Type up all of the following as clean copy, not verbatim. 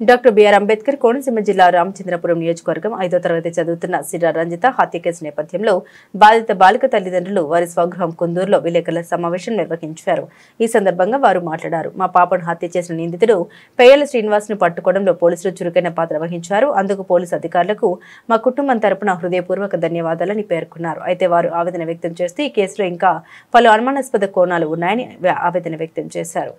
Doctor BR Ambedkar Konaseema జిల్లా రామచంద్రపురం నియోజకవర్గం 5వ తరగతి చదువుతున్న సిరా రంజిత హత్య కేసు నేపథ్యంలో బాధిత బాలిక తల్లిదండ్రులు వారి స్వగృహం కుందూరులో విలేకరుల సమావేశం నిర్వహించారు. ఈ సందర్భంగా వారు మాట్లాడారు. మా పాపను హత్య చేసిన నిందితుడు పెయ్యల శ్రీనివాస్ ను పట్టుకోవడంలో పోలీసులు చురుకైన పాత్ర వహించారు. అందుకు పోలీసు అధికారులకు మా కుటుంబం తరపున హృదయపూర్వక ధన్యవాదాలని పేర్కొన్నారు. అయితే వారు ఆవేదన వ్యక్తం చేస్తూ ఈ కేసులో ఇంకా పలు అనుమానాస్పద కోణాలు ఉన్నాయని ఆవేదన వ్యక్తం చేశారు.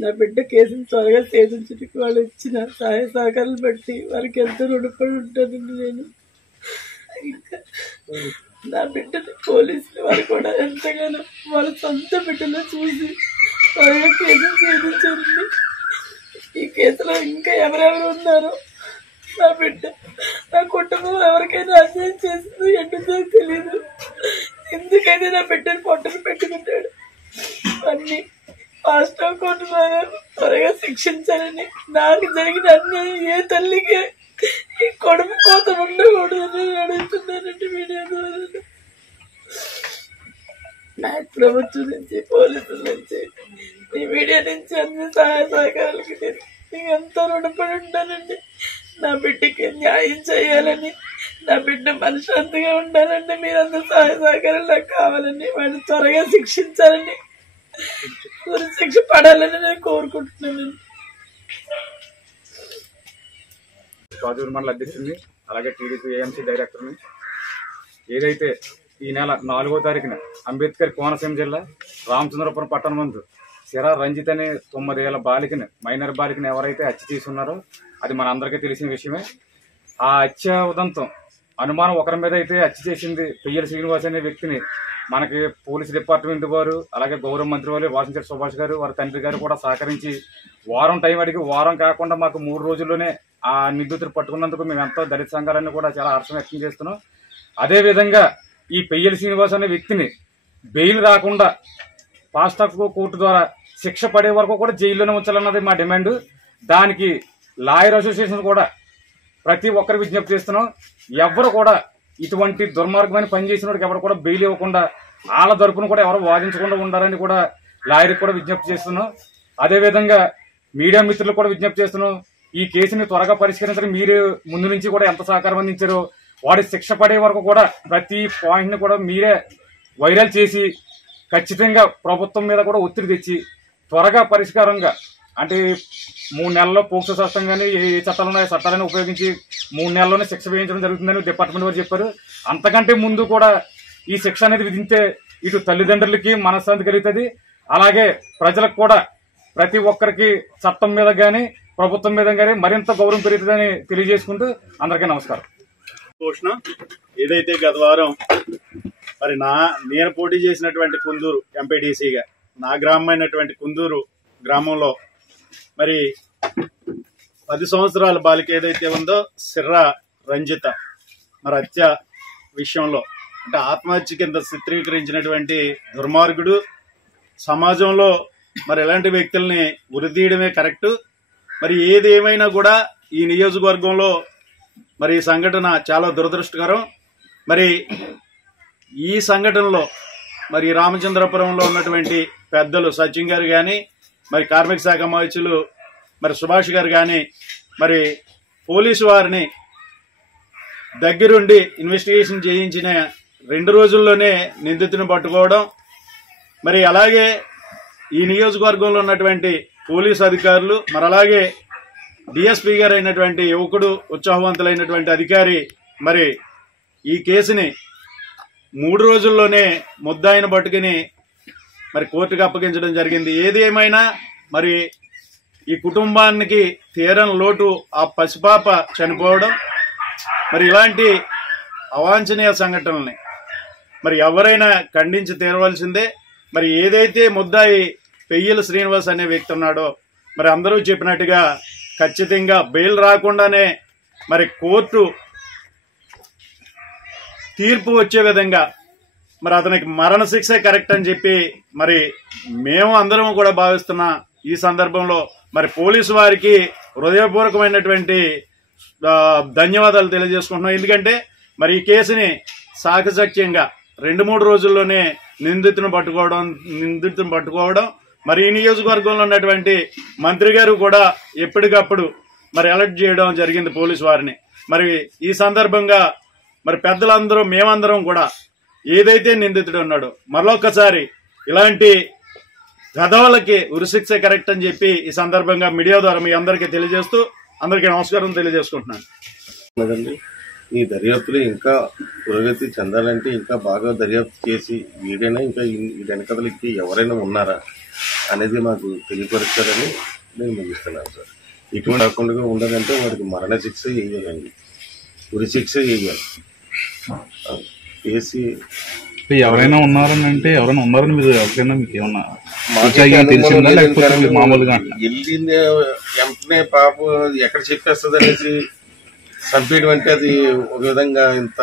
నా బిడ్డ కేసును త్వరగా ఛేదించడానికి వాళ్ళు ఇచ్చిన సహాయ సహకారాలు బట్టి వారికి ఎంతో రుణపడి ఉంటానండి. నేను ఇంకా నా బిడ్డని పోలీసులు వారు కూడా ఎంతగానో వాళ్ళ సొంత బిడ్డలో చూసి త్వరగా కేసును ఛేదించారండి. ఈ కేసులో ఇంకా ఎవరెవరు ఉన్నారో నా బిడ్డ నా కుటుంబం ఎవరికైనా అన్యాయం చేసిందో ఎందుకో తెలియదు. ఎందుకైతే నా బిడ్డని పొట్టను పెట్టుకుంటాడు అన్ని వాస్తవ కోర్టు ద్వారా త్వరగా శిక్షించాలని, నాకు జరిగిన అన్యాయం ఏ తల్లికి ఈ కొడుకు కోత ఉండకూడదని అడుగుతున్నానండి. మీడియా ద్వారా నాకు ప్రభుత్వం నుంచి, పోలీసుల నుంచి, ఈ మీడియా నుంచి అన్ని సహాయ సహకారాలకి నేను ఎంతో రుణపడి ఉంటానండి. నా బిడ్డకి న్యాయం చేయాలని, నా బిడ్డ మనశ్శాంతిగా ఉండాలంటే మీరందరూ సహాయ సహకారాలు నాకు కావాలని, వాడిని త్వరగా శిక్షించాలని, శిక్ష పడాలని నేను కోరుకుంటున్నాను. కాజూరు మండల అధ్యక్షుడిని, అలాగే టీడీపీ ఏఎంసీ డైరెక్టర్ని. ఏదైతే ఈ నెల 4వ తారీఖున అంబేద్కర్ కోనసీమ జిల్లా రామచంద్రపురం పట్టణం ముందు సిరా రంజిత్ అనే 9 ఏళ్ల బాలికని, మైనర్ బాలికని ఎవరైతే హత్య చేసుకున్నారో అది మన అందరికీ తెలిసిన విషయమే. ఆ హత్య ఉదంతం అనుమానం ఒకరి మీద అయితే హత్య చేసింది పెయ్యల శ్రీనివాస్ అనే వ్యక్తిని మనకి పోలీస్ డిపార్ట్మెంట్ వారు, అలాగే గౌరవ మంత్రి వారు వాసంశెట్టి సుభాష్ గారు, వారి తండ్రి గారు కూడా సహకరించి వారం టైం అడిగి, వారం కాకుండా మాకు 3 రోజుల్లోనే ఆ నిందితులు పట్టుకున్నందుకు మేము ఎంతో దళిత సంఘాలన్నీ కూడా చాలా హర్షం వ్యక్తం చేస్తున్నాం. అదేవిధంగా ఈ పెయ్యల శ్రీనివాస్ అనే వ్యక్తిని బెయిల్ రాకుండా ఫాస్ట్ ట్రాక్ కోర్టు ద్వారా శిక్ష పడే వరకు కూడా జైల్లోనే ఉంచాలన్నది మా డిమాండ్. దానికి లాయర్ అసోసియేషన్ కూడా ప్రతి ఒక్కరు విజ్ఞప్తి చేస్తున్నాం. ఎవరు కూడా ఇటువంటి దుర్మార్గమైన పని చేసిన వాడికి ఎవరు కూడా బెయిల్ ఇవ్వకుండా, వాళ్ళ తరపున కూడా ఎవరు వాదించకుండా ఉండాలని కూడా లాయర్కి కూడా విజ్ఞప్తి చేస్తున్నాం. అదేవిధంగా మీడియా మిత్రులకు కూడా విజ్ఞప్తి చేస్తున్నాం. ఈ కేసుని త్వరగా పరిష్కరించడం మీరు ముందు నుంచి కూడా ఎంత సహకారం అందించారో, వాడి శిక్ష పడే వరకు కూడా ప్రతి పాయింట్ ని కూడా మీరే వైరల్ చేసి ఖచ్చితంగా ప్రభుత్వం మీద కూడా ఒత్తిడి తెచ్చి త్వరగా పరిష్కారంగా, అంటే 3 నెలల్లో పోక్సో చట్టం కానీ ఏ చట్టాలు ఉన్నాయో చట్టాలను ఉపయోగించి 3 నెలల్లోనే శిక్ష వేయించడం జరుగుతుందని డిపార్ట్మెంట్ వారు చెప్పారు. అంతకంటే ముందు కూడా ఈ శిక్ష అనేది విధింటే ఇటు తల్లిదండ్రులకి మనశ్శాంతి కలుగుతుంది, అలాగే ప్రజలకు కూడా ప్రతి ఒక్కరికి చట్టం మీద కానీ ప్రభుత్వం మీద కానీ మరింత గౌరవం పెరుగుతుందని తెలియజేసుకుంటూ అందరికీ నమస్కారం. ఏదైతే గత వారం మరి నేను పోటీ చేసినటువంటి కుందూరు ఎంపీటీసీగా నా గ్రామమైనటువంటి కుందూరు గ్రామంలో మరి 10 సంవత్సరాల బాలిక ఏదైతే ఉందో సిర్రా రంజిత మరి హత్య విషయంలో, అంటే ఆత్మహత్య కింద చిత్రీకరించినటువంటి దుర్మార్గుడు సమాజంలో మరి ఇలాంటి వ్యక్తుల్ని ఉరితీయడమే కరెక్ట్. మరి ఏది ఏమైనా కూడా ఈ నియోజకవర్గంలో మరి ఈ సంఘటన చాలా దురదృష్టకరం. మరి ఈ సంఘటనలో మరి రామచంద్రపురంలో ఉన్నటువంటి పెద్దలు సచిన్ గారు కానీ, మరి కార్మిక శాఖ మంత్రులు మరి సుభాష్ గారు కానీ, మరి పోలీసు వారిని దగ్గరుండి ఇన్వెస్టిగేషన్ చేయించిన 2 రోజుల్లోనే నిందితుని పట్టుకోవడం, మరి అలాగే ఈ నియోజకవర్గంలో ఉన్నటువంటి పోలీసు అధికారులు, మరి అలాగే డిఎస్పీ గారు అయినటువంటి యువకుడు, ఉత్సాహవంతులైనటువంటి అధికారి మరి ఈ కేసుని 3 రోజుల్లోనే ముద్దాయిని పట్టుకుని మరి కోర్టుకు అప్పగించడం జరిగింది. ఏది ఏమైనా మరి ఈ కుటుంబానికి తీరని లోటు, ఆ పసిపాప చనిపోవడం, మరి ఇలాంటి అవాంఛనీయ సంఘటనల్ని మరి ఎవరైనా ఖండించి తీరవలసిందే. మరి ఏదైతే ముద్దాయి పెయ్యల శ్రీనివాస్ అనే వ్యక్తి ఉన్నాడో, మరి అందరూ చెప్పినట్టుగా ఖచ్చితంగా బెయిల్ రాకుండానే మరి కోర్టు తీర్పు వచ్చే విధంగా మరి అతనికి మరణశిక్ష కరెక్ట్ అని చెప్పి మరి మేము అందరం కూడా భావిస్తున్నా. ఈ సందర్భంలో మరి పోలీసు వారికి హృదయపూర్వకమైనటువంటి ధన్యవాదాలు తెలియజేసుకుంటున్నాం. ఎందుకంటే మరి ఈ కేసుని సాకచక్యంగా 2-3 రోజుల్లోనే నిందితుని పట్టుకోవడం, మరి ఈ నియోజకవర్గంలో ఉన్నటువంటి మంత్రి గారు కూడా ఎప్పటికప్పుడు మరి అలర్ట్ చేయడం జరిగింది పోలీసు వారిని. మరి ఈ సందర్భంగా మరి పెద్దలందరూ మేమందరం కూడా ఏదైతే నిందితుడు ఉన్నాడో మరొకసారి ఇలాంటి గదవలకి ఉరిశిక్ష కరెక్ట్ అని చెప్పి ఈ సందర్భంగా మీడియా ద్వారా మీ అందరికీ తెలియజేస్తూ అందరికీ నమస్కారం తెలియజేసుకుంటున్నాను. ఈ దర్యాప్తులు ఇంకా పురోగతి చెందాలంటే ఇంకా బాగా దర్యాప్తు చేసి వీడైనా ఇంకా ఈ వెనకదలకి ఎవరైనా ఉన్నారా అనేది మాకు తెలియపరుస్తారని నేను ముగిస్తున్నాను సార్. ఇటువంటి కాకుండా ఉండదంటే వారికి మరణ శిక్ష వేయాలండి, ఉరి శిక్ష వేయాలి. వేసి ఎవరైనా ఉన్నారని అంటే ఎవరైనా ఉన్నారని మీరు ఎవరికైనా మీకు ఏమన్నా మామూలుగా వెళ్ళింది వెంటనే పాప ఎక్కడ చెప్పేస్తుంది అనేసి చంపేయడం అంటే అది ఒక విధంగా ఇంత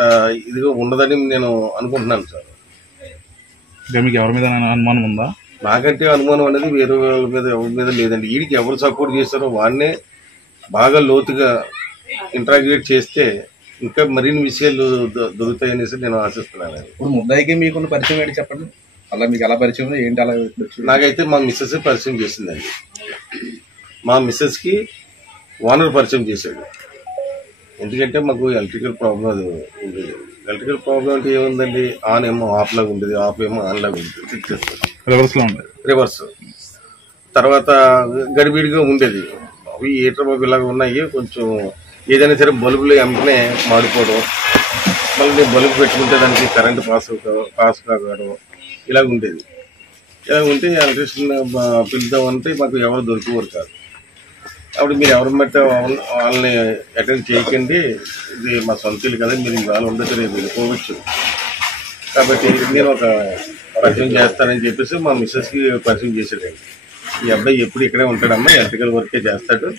ఇదిగా ఉండదని నేను అనుకుంటున్నాను సార్. మీకు ఎవరి మీద అనుమానం ఉందా? నాకంటే అనుమానం అనేది వేరే వాళ్ళ మీద ఎవరి మీద లేదండి. వీడికి ఎవరు సపోర్ట్ చేస్తారో వాడినే బాగా లోతుగా ఇంటరాగేట్ చేస్తే ఇంకా మరిన్ని విషయాలు దొరుకుతాయనేసి నేను ఆశిస్తున్నాను. ఇప్పుడు ముద్దాయికి మీకున్న పరిచయం ఏంటి చెప్పండి, అలా మీకు ఎలా పరిచయం ఏంటి? అలా నాకైతే మా మిస్సెస్ పరిచయం చేసిందండి. మా మిస్సెస్ కి ఓనర్ పరిచయం చేశాడు. ఎందుకంటే మాకు ఎలక్ట్రికల్ ప్రాబ్లం అది ఉండేది. ఎలక్ట్రికల్ ప్రాబ్లం అంటే ఏముందండి, ఆన్ ఏమో ఆఫ్ లాగా ఉండేది, ఆఫ్ ఏమో ఆన్ లాగా ఉండేది, ఫిక్స్ చేస్తాం రివర్స్. తర్వాత గడిబిడిగా ఉండేది. అవి హీటర్ బాబు ఇలాగ ఉన్నాయి, కొంచెం ఏదైనా సరే బల్బులు వెంటనే మాడిపోవడం, మళ్ళీ బల్బు పెట్టుకుంటే దానికి కరెంటు పాస్ కావడం ఇలాగ ఉండేది. ఇలా ఉంటే ఎలక్ట్రీషియన్ పిలుద్దామంటే మాకు ఎవరు దొరికేవారు కాదు. అప్పుడు మీరు ఎవరి బట్టి వాళ్ళని అటెండ్ చేయకండి, ఇది మా సొంత ఇల్లు కదా, మీరు వాళ్ళు ఉండొచ్చు, రేపు వెళ్ళిపోవచ్చు, కాబట్టి నేను ఒక పరిచయం చేస్తానని చెప్పేసి మా మిస్సెస్కి పరిచయం చేశాడండి. ఈ అబ్బాయి ఎప్పుడు ఇక్కడే ఉంటాడమ్మా, ఎలక్ట్రికల్ వర్కే చేస్తాడు,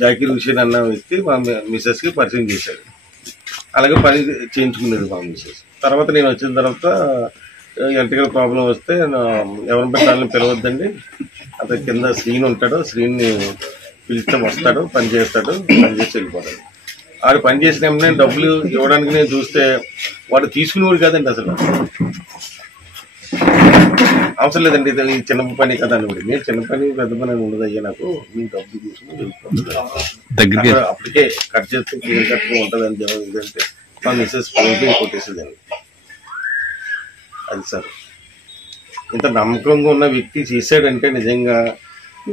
జాకీర్ హుసేన్ అన్న వ్యక్తి మా మిస్సెస్కి పరిచయం చేశాడు. అలాగే పని చేయించుకునేది మా మిస్సెస్. తర్వాత నేను వచ్చిన తర్వాత ఎలక్ట్రికల్ ప్రాబ్లం వస్తే ఎవరిని పెట్టాలని పిలవద్దండి, అతని కింద శ్రీని ఉంటాడు, శ్రీని పిలిస్తే వస్తాడు, పని చేస్తాడు, పని చేసి వెళ్ళిపోతాడు. ఆడు పని చేసిన వెంటనే డబ్బులు ఇవ్వడానికి నేను చూస్తే వాడు తీసుకునేవాడు కాదండి. అసలు అవసరం లేదండి, ఇది చిన్న పని కదా అని. నేను చిన్న పని పెద్ద పని అని ఉండదు, అయ్యా నాకు మీ డబ్బులు తీసుకుని వెళ్ళిపోతుంది, అప్పటికే కట్ చేస్తే క్లియర్ కట్గా ఉంటుంది అని ఏంటంటే మా మిస్సెస్ ఫోన్ కొట్టేసేదండి. అది సార్, ఇంత నమ్మకంగా ఉన్న వ్యక్తి చేశాడంటే నిజంగా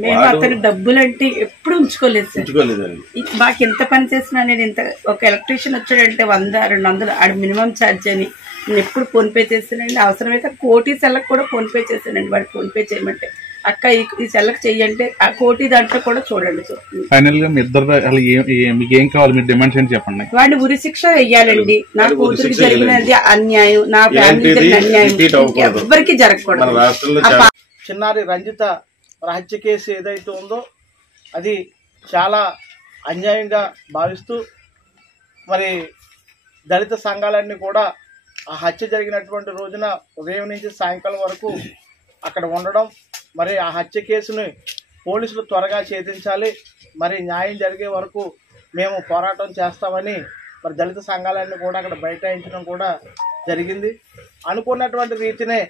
మేము అతను డబ్బులు అంటే ఎప్పుడు ఉంచుకోలేదండి. మాకు ఎంత పని చేసినా నేను ఇంత ఒక ఎలక్ట్రీషియన్ వచ్చాడంటే 100-200 ఆడ మినిమం ఛార్జ్ అని నేను ఎప్పుడు ఫోన్ పే చేస్తానండి. అవసరమైతే కోటి సెల్లకు కూడా ఫోన్ పే చేస్తానండి. వాడికి ఫోన్ పే చేయమంటే అక్క ఈ సెల్లకు చెయ్యంటే ఆ కోటి దాంట్లో కూడా చూడండి. ఫైనల్ గా మీ ఇద్దరు మీకు ఏం కావాలి, మీరు డిమాండ్స్ ఏంటి చెప్పండి. వాడిని ఉరి శిక్ష వెయ్యాలండి. నా కూతురికి జరిగినది అన్యాయం, నా ఫ్యామిలీ అన్యాయం ఎవరికి జరగకూడదు. చిన్నారి రంజిత హత్య కేసు ఏదైతే ఉందో అది చాలా అన్యాయంగా భావిస్తూ మరి దళిత సంఘాలన్నీ కూడా ఆ హత్య జరిగినటువంటి రోజున ఉదయం నుంచి సాయంకాలం వరకు అక్కడ ఉండడం, మరి ఆ హత్య కేసుని పోలీసులు త్వరగా ఛేదించాలి, మరి న్యాయం జరిగే వరకు మేము పోరాటం చేస్తామని మరి దళిత సంఘాలన్నీ కూడా అక్కడ బైఠాయించడం కూడా జరిగింది. అనుకున్నటువంటి రీతినే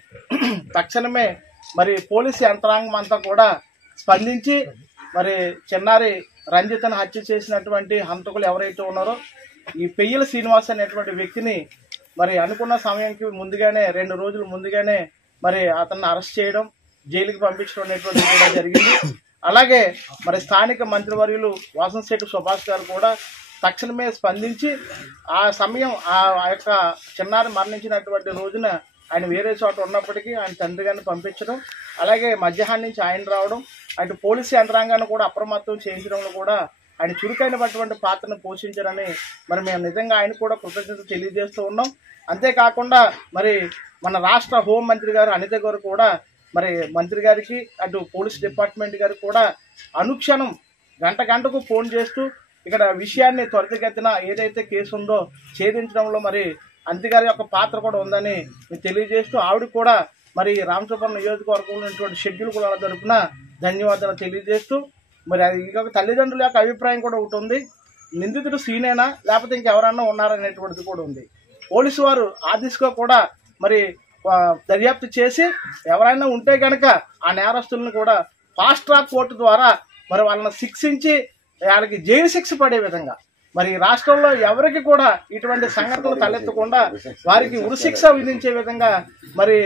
తక్షణమే మరి పోలీసు యంత్రాంగం అంతా కూడా స్పందించి మరి చిన్నారి రంజితను హత్య చేసినటువంటి హంతకులు ఎవరైతే ఉన్నారో ఈ పెయ్యల శ్రీనివాస్ అనేటువంటి వ్యక్తిని మరి అనుకున్న సమయానికి ముందుగానే 2 రోజులు ముందుగానే మరి అతన్ని అరెస్ట్ చేయడం, జైలుకి పంపించడం అనేటువంటిది కూడా జరిగింది. అలాగే మరి స్థానిక మంత్రివర్యులు వాసంశెట్టి సుభాష్ గారు కూడా తక్షణమే స్పందించి ఆ సమయం ఆ యొక్క చిన్నారి మరణించినటువంటి రోజున ఆయన వేరే చోట ఉన్నప్పటికీ ఆయన తండ్రి గారిని పంపించడం, అలాగే మధ్యాహ్నం నుంచి ఆయన రావడం, అటు పోలీసు యంత్రాంగాన్ని కూడా అప్రమత్తం చేయించడంలో కూడా ఆయన చురుకైనటువంటి పాత్రను పోషించారని మరి మేము నిజంగా ఆయన కూడా కృతజ్ఞత తెలియజేస్తూ ఉన్నాం. అంతేకాకుండా మరి మన రాష్ట్ర హోంమంత్రి గారు అనిత గారు కూడా మరి మంత్రి గారికి అటు పోలీస్ డిపార్ట్మెంట్ గారికి కూడా అనుక్షణం గంటకు ఫోన్ చేస్తూ ఇక్కడ విషయాన్ని త్వరితగతిన ఏదైతే కేసు ఉందో ఛేదించడంలో మరి అంతి గారి యొక్క పాత్ర కూడా ఉందని తెలియజేస్తూ ఆవిడ కూడా మరి రామచంద్రపురం నియోజకవర్గంలో ఉన్నటువంటి షెడ్యూల్ కూడా తరపున ధన్యవాదాలు తెలియజేస్తూ మరి ఇంకొక తల్లిదండ్రుల యొక్క అభిప్రాయం కూడా ఒకటి ఉంది, నిందితుడు సీనేనా లేకపోతే ఇంకెవరన్నా ఉన్నారనేటువంటిది కూడా ఉంది. పోలీసు వారు ఆ దిశగా కూడా మరి దర్యాప్తు చేసి ఎవరైనా ఉంటే కనుక ఆ నేరస్తులను కూడా ఫాస్ట్ ట్రాక్ కోర్టు ద్వారా మరి వాళ్ళని శిక్షించి వాళ్ళకి జైలు శిక్ష పడే విధంగా మరి రాష్ట్రంలో ఎవరికి కూడా ఇటువంటి సంఘటనలు తలెత్తకుండా వారికి ఉరిశిక్ష విధించే విధంగా మరి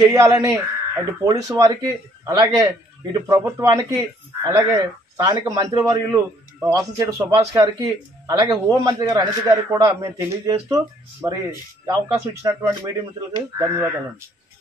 చేయాలని అటు పోలీసు వారికి అలాగే ఇటు ప్రభుత్వానికి అలాగే స్థానిక మంత్రివర్యులు వాసంశెట్టి సుభాష్ గారికి అలాగే హోంమంత్రి గారు అనిత గారికి కూడా మేము తెలియజేస్తూ మరి అవకాశం ఇచ్చినటువంటి మీడియా మిత్రులకు ధన్యవాదాలు.